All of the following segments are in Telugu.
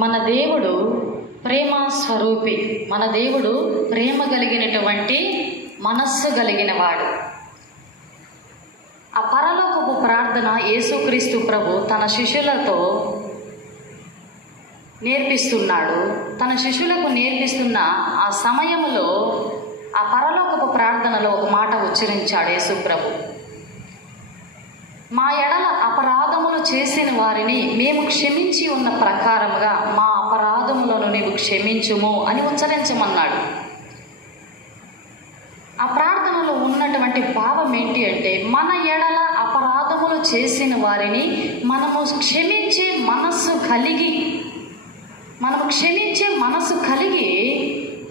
మన దేవుడు ప్రేమ స్వరూపి. మన దేవుడు ప్రేమ కలిగినటువంటి మనస్సు కలిగిన వాడు. ఆ పరలోకపు ప్రార్థన యేసుక్రీస్తు ప్రభు తన శిష్యులతో నేర్పిస్తున్నాడు. తన శిష్యులకు నేర్పిస్తున్న ఆ సమయంలో ఆ పరలోకపు ప్రార్థనలో ఒక మాట ఉచ్చరించాడు యేసు ప్రభు. మా ఎడల అపరాధములు చేసిన వారిని మేము క్షమించి ఉన్న ప్రకారముగా మా అపరాధములను నీవు క్షమించుము అని ఉచ్చరించమన్నాడు. ఆ ప్రార్థనలో ఉన్నటువంటి భావం ఏంటి అంటే, మన ఎడల అపరాధములు చేసిన వారిని మనము క్షమించే మనసు కలిగి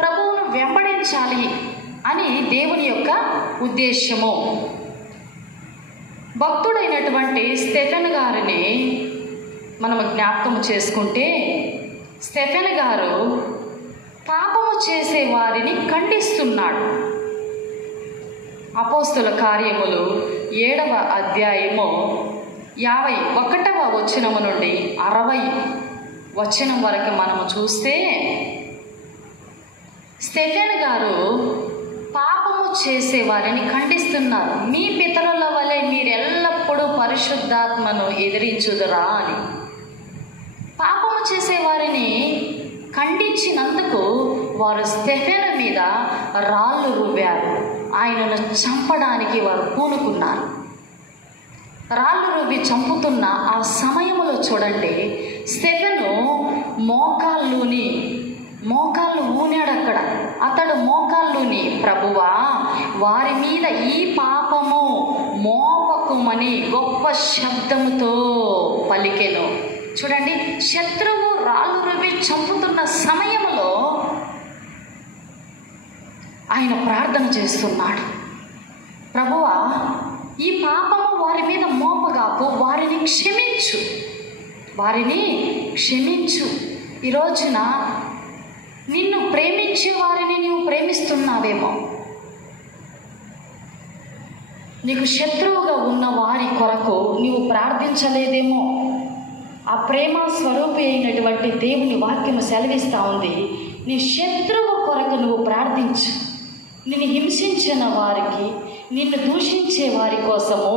ప్రభువును వెంబడించాలి అని దేవుని యొక్క ఉద్దేశము. భక్తుడైనటువంటి స్టెఫెన్ గారిని మనము జ్ఞాపకం చేసుకుంటే, స్టెఫెన్ గారు పాపము చేసే వారిని ఖండిస్తున్నాడు. అపోస్తుల కార్యములు 7వ అధ్యాయము 51వ వచనము నుండి 60వ వచనం వరకు మనము చూస్తే, స్టెఫెన్ గారు పాపము చేసే వారిని ఖండిస్తున్నారు. మీ పితరుల వలె మీరెల్లప్పుడూ పరిశుద్ధాత్మను ఎదిరించుదురా అని. పాపము చేసే వారిని ఖండించినందుకు వారు స్టెఫెన్ మీద రాళ్ళు రువ్వారు. ఆయనను చంపడానికి వారు పూనుకున్నారు. రాళ్ళు రువ్వి చంపుతున్న ఆ సమయంలో చూడండి, స్టెఫెను మోకాళ్ళు ఊనాడు. అతడు మోకాళ్ళుని, ప్రభువా వారి మీద ఈ పాపము మోపకుమని గొప్ప శబ్దముతో పలికెను. చూడండి, శత్రువు రాళ్ళు రువ్వి చంపుతున్న సమయంలో ఆయన ప్రార్థన చేస్తున్నాడు. ప్రభువా ఈ పాపము వారి మీద మోపగాకు, వారిని క్షమించు. ఈ రోజున నిన్ను ప్రేమించే వారిని నీవు ప్రేమిస్తున్నావేమో, నీకు శత్రువుగా ఉన్న వారి కొరకు నీవు ప్రార్థించలేదేమో. ఆ ప్రేమ స్వరూపి అయినటువంటి దేవుని వాక్యము సెలవిస్తూ ఉంది, నీ శత్రువు కొరకు నువ్వు ప్రార్థించు. నిన్ను హింసించిన వారికి, నిన్ను దూషించే వారి కోసము,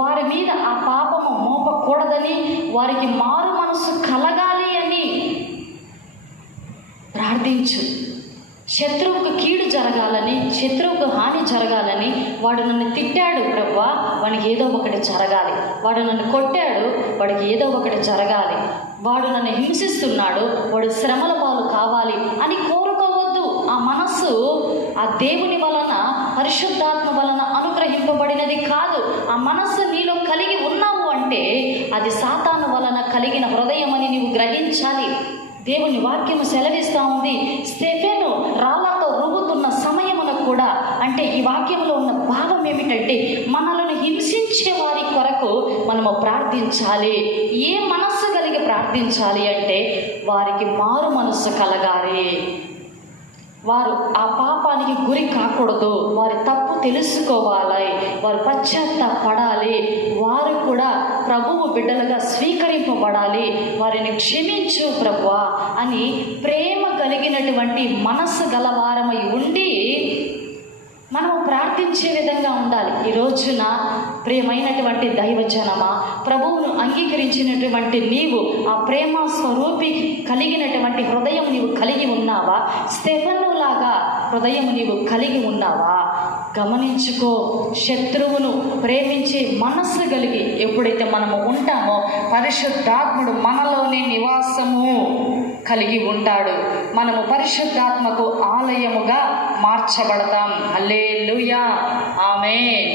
వారి మీద ఆ పాపము మోపకూడదని, వారికి మారు మనసు కలగాలి అని ప్రార్థించు. శత్రువుకు కీడు జరగాలని, శత్రువుకు హాని జరగాలని, వాడు నన్ను తిట్టాడు ప్రభువా, వాడికి ఏదో ఒకటి జరగాలి. వాడు నన్ను కొట్టాడు, వాడికి ఏదో ఒకటి జరగాలి. వాడు నన్ను హింసిస్తున్నాడు, వాడు శ్రమల పాలు కావాలి అని కోరుకోవద్దు. ఆ మనస్సు ఆ దేవుని వలన, పరిశుద్ధాత్మ వలన అనుగ్రహింపబడినది కాదు. ఆ మనస్సు నీలో కలిగి ఉన్నావు అంటే అది సాతాను వలన కలిగిన హృదయం అని నీవు గ్రహించాలి. దేవుని వాక్యము సెలవిస్తూ ఉంది, స్టెఫెను రాళ్లతో రువ్వుతున్న సమయమున కూడా, అంటే ఈ వాక్యంలో ఉన్న భావం ఏమిటంటే, మనలను హింసించే వారి కొరకు మనము ప్రార్థించాలి. ఏ మనస్సు కలిగి ప్రార్థించాలి అంటే, వారికి మారు మనస్సు కలగాలి. వారు ఆ పాపానికి గురి కాకూడదు. వారి తప్పు తెలుసుకోవాలి, వారు పశ్చాత్తాపడాలి, వారు కూడా ప్రభువు బిడ్డలుగా స్వీకరింపబడాలి. వారిని క్షమించు ప్రభువా అని ప్రేమ కలిగినటువంటి మనస్సు గలవారమై ఉండి మనము ప్రార్థించే విధంగా ఉండాలి. ఈ రోజున ప్రియమైనటువంటి దైవజనమా, ప్రభువును అంగీకరించినటువంటి నీవు ఆ ప్రేమ స్వరూపి కలిగినటువంటి హృదయం నీవు కలిగి ఉన్నావా? స్టెఫెనులాగా హృదయం నీవు కలిగి ఉన్నావా? గమనించుకో. శత్రువును ప్రేమించే మనస్సు కలిగి ఎప్పుడైతే మనము ఉంటామో, పరిశుద్ధాత్ముడు మనలోనే నివాసము కలిగి ఉంటాడు. మనము పరిశుద్ధాత్మకు ఆలయముగా మార్చబడతాం. హల్లెలూయా, ఆమేన్.